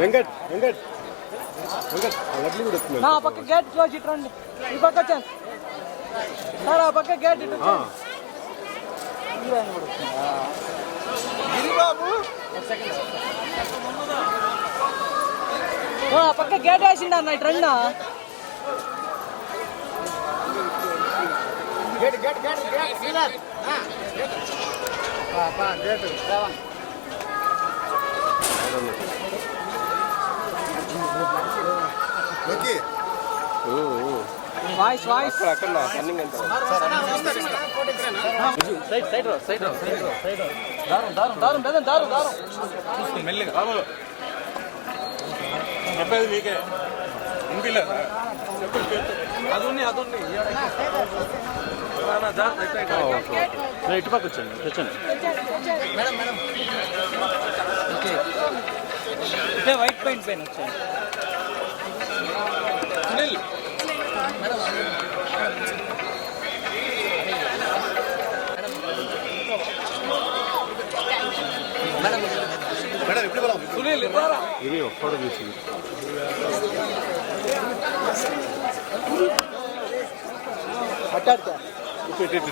వెంకట్ వెంకట్ వెంకట్ లడ్లు కూడా వస్తుంది. ఆ పక్క గేట్ క్లోజ్ ఇటు రండి. ఈ పక్క వచ్చాను సార్. ఆ పక్క గేట్ ఇటు ఆ పక్క గేట్ వేసిండు అన్న. ఇటు రండి. Gate gate gate gate Sinner gate రావండి. ఓకే వాయిస్ వాయిస్ అక్కడ రన్నింగ్ ఎంత సైడ్ సైడ్ సైడ్ సైడ్ దారం దారం దారం దారం దారం దారం చూసుకో మెల్లిగా రాబోదు. చెప్పేది మీకే ఇంటిలేదా? అదుండి అదుండి ఇటు పక్క వచ్చండి తెచ్చండి. మేడం మేడం ఓకే ఇదే వైట్ పెయింట్ పెయిన్ వచ్చాయి. సునీల్ సునీల్ ఇవ్వరా ఇది ఒక్కడు చూసి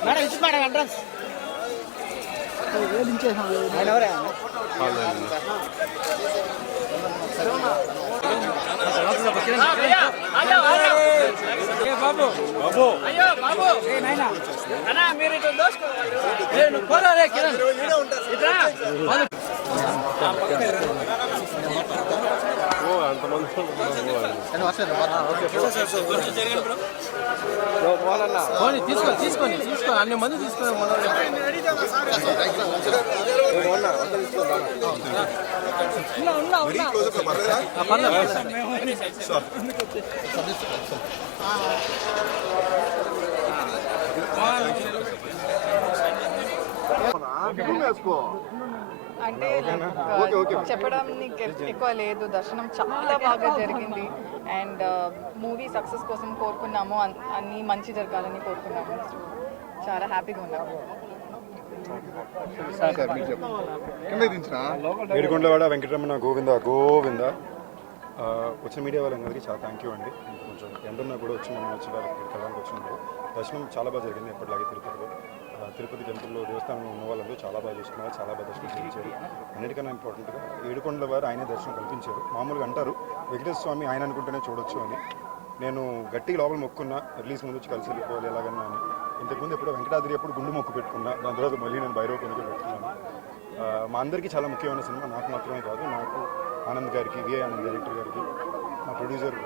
మేడం ఇచ్చి మేడం ఎంట్రన్స్ ఆయన ఎవరే బాబు బాబు మీరు ఇటు దోసుకో పోరా రే కిరణ్ ఇట్రా. అంతమంది తీసుకొని తీసుకొని తీసుకొని అన్ని మంది తీసుకొని ఉన్నా ఉన్నా అంటే చెప్పడం ఎక్కువ లేదు. దర్శనం చాలా బాగా జరిగింది అండ్ మూవీ సక్సెస్ కోసం కోరుకున్నాము. అన్నీ మంచి జరగాలని కోరుకున్నాము. చాలా హ్యాపీగా ఉన్నాము. ఏడుకొండలవాడ వెంకటరమణ గోవింద గోవింద. వచ్చిన మీడియా వాళ్ళందరికీ చాలా థ్యాంక్ యూ అండి. కొంచెం ఎండున్నా కూడా వచ్చి మనం వచ్చి వాళ్ళకి కలడానికి వచ్చినప్పుడు దర్శనం చాలా బాగా జరిగింది. ఎప్పటిలాగే తిరుపతి టెంపుల్లో దేవస్థానంలో ఉన్న వాళ్ళందరూ చాలా బాగా చూసుకున్నారు, చాలా బాగా దర్శనం చేయించారు. అన్నిటికన్నా ఇంపార్టెంట్గా ఏడుకొండల వారు ఆయనే దర్శనం కల్పించారు. మామూలుగా అంటారు వెంకటేశ్వర స్వామి ఆయన అనుకుంటేనే చూడొచ్చు అని. నేను గట్టిగా లోపల మొక్కున్నా రిలీజ్ ముందు వచ్చి కలిసి వెళ్ళిపోవాలి ఎలాగన్నా అని. ఇంతకుముందు ఎప్పుడో వెంకటాద్రి అప్పుడు గుండు మొక్కు పెట్టుకున్నా, దాని తర్వాత మళ్ళీ నేను భైరవ కొనుగోలు పెట్టుకున్నాను. మా అందరికీ చాలా ముఖ్యమైన సినిమా. నాకు మాత్రమే కాదు, నాకు ఆనంద్ గారికి, విఐ ఆనంద్ డైరెక్టర్ గారికి, మా ప్రొడ్యూసర్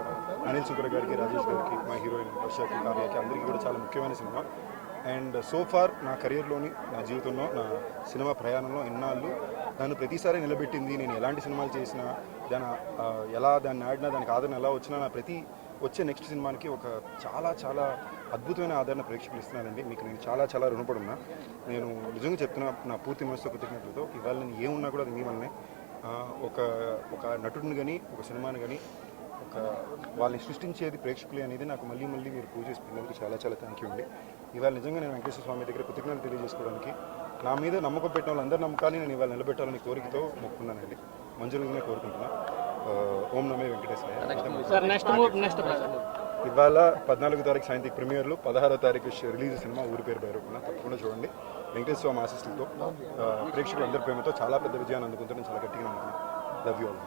అనిల్ సుకర్ గారికి, రాజేష్ గారికి, మా హీరోయిన్ వర్షకి, కావ్యకి అందరికీ కూడా చాలా ముఖ్యమైన సినిమా. అండ్ సో ఫార్ నా కెరియర్లోని, నా జీవితంలో, నా సినిమా ప్రయాణంలో ఇన్నాళ్ళు నన్ను ప్రతిసారి నిలబెట్టింది. నేను ఎలాంటి సినిమాలు చేసినా, దాన్ని ఆడినా, దానికి ఆదరణ ఎలా వచ్చినా, నా వచ్చే నెక్స్ట్ సినిమాకి ఒక చాలా చాలా అద్భుతమైన ఆదరణ ప్రేక్షకులు ఇస్తున్నానండి. మీకు నేను చాలా చాలా రుణపడి ఉన్నా. నేను నిజంగా చెప్తున్నా, నా పూర్తి మనసుతో కృతజ్ఞతలతో. ఇవాళ నేను ఏమున్నా కూడా అది మీ వల్లనే. ఒక నటుడిని కానీ, ఒక సినిమాని కానీ, వాళ్ళని సృష్టించేది ప్రేక్షకులే అనేది నాకు మళ్ళీ మళ్ళీ మీరు ప్రూవ్ చేసుకున్నందుకు చాలా చాలా థ్యాంక్ యూ అండి. ఇవాళ నిజంగా నేను వెంకటేశ్వర స్వామి దగ్గర కృతజ్ఞతలు తెలియజేసుకోవడానికి, నా మీద నమ్మకం పెట్టిన వాళ్ళందరి నమ్మకాన్ని నేను ఇవాళ నిలబెట్టాలని కోరికతో మొక్కున్నానండి. మంజులుగానే కోరుకుంటున్నా. ఓం నమే వెంకటేశ్వర. ఇవాళ 14వ తారీఖు సాయంత్రం ప్రీమియర్లు, 16వ తారీఖు రిలీజ్ సినిమా ఊరి పేరు భైరవకున్న. తప్పకుండా చూడండి. వెంకటేశ్వర స్వామి ఆశీస్సులతో ప్రేక్షకులు అందరి ప్రేమతో చాలా పెద్ద విజయాన్ని అందుకుంటారని చాలా గట్టిగా నమ్ముతున్నాను. Love you all.